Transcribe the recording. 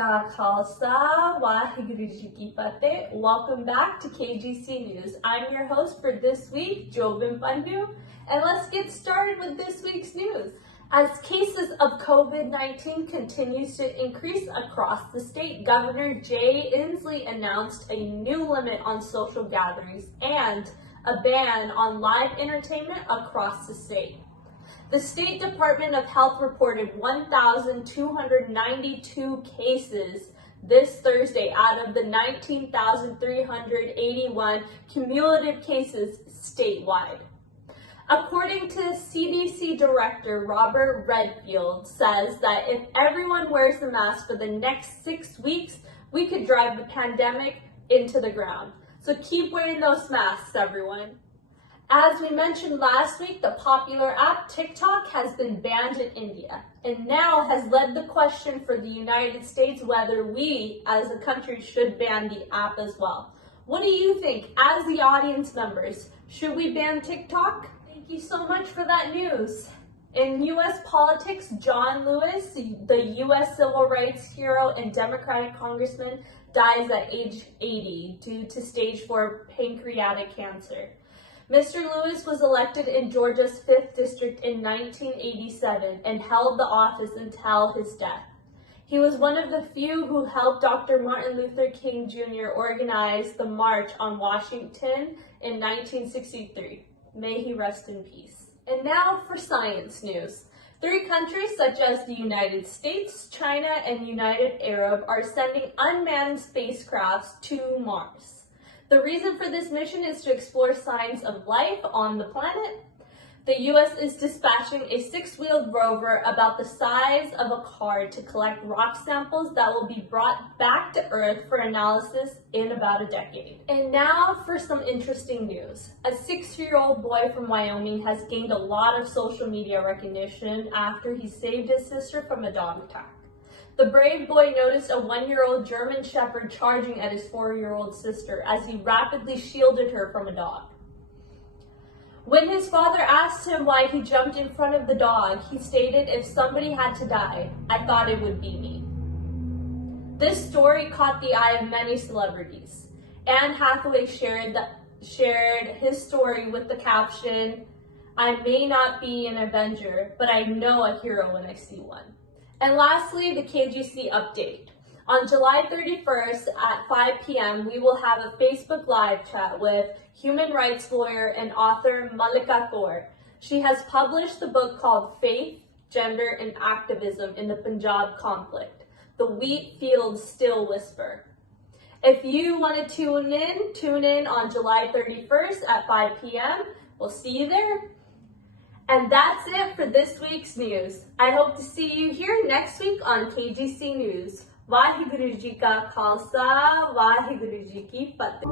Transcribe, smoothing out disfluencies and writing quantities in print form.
Ka Khalsa, Waheguru Ji Ki Fateh. Welcome back to KGC News. I'm your host for this week, Jobin Pandu, and let's get started with this week's news. As cases of COVID-19 continues to increase across the state, Governor Jay Inslee announced a new limit on social gatherings and a ban on live entertainment across the state. The State Department of Health reported 1,292 cases this Thursday out of the 19,381 cumulative cases statewide. According to CDC Director Robert Redfield, says that if everyone wears the mask for the next 6 weeks, we could drive the pandemic into the ground. So keep wearing those masks, everyone. As we mentioned last week, the popular app TikTok has been banned in India and now has led the question for the United States whether we as a country should ban the app as well. What do you think as the audience members? Should we ban TikTok? Thank you so much for that news. In U.S. politics, John Lewis, the U.S. civil rights hero and Democratic congressman, dies at age 80 due to stage 4 pancreatic cancer. Mr. Lewis was elected in Georgia's 5th District in 1987 and held the office until his death. He was one of the few who helped Dr. Martin Luther King Jr. organize the March on Washington in 1963. May he rest in peace. And now for science news. 3 countries such as the United States, China, and United Arab are sending unmanned spacecrafts to Mars. The reason for this mission is to explore signs of life on the planet. The U.S. is dispatching a 6-wheeled rover about the size of a car to collect rock samples that will be brought back to Earth for analysis in about a decade. And now for some interesting news. A 6-year-old boy from Wyoming has gained a lot of social media recognition after he saved his sister from a dog attack. The brave boy noticed a 1-year-old German Shepherd charging at his 4-year-old sister as he rapidly shielded her from a dog. When his father asked him why he jumped in front of the dog, he stated, "If somebody had to die, I thought it would be me." This story caught the eye of many celebrities. Anne Hathaway shared his story with the caption, "I may not be an Avenger, but I know a hero when I see one." And lastly, the KGC update. On July 31st at 5 p.m., we will have a Facebook Live chat with human rights lawyer and author Malika Kaur. She has published the book called Faith, Gender, and Activism in the Punjab Conflict, The Wheat Fields Still Whisper. If you want to tune in on July 31st at 5 p.m. We'll see you there. And that's it for this week's news. I hope to see you here next week on KGC News. Waheguru Ji Ka Khalsa, Waheguru Ji Ki Fateh.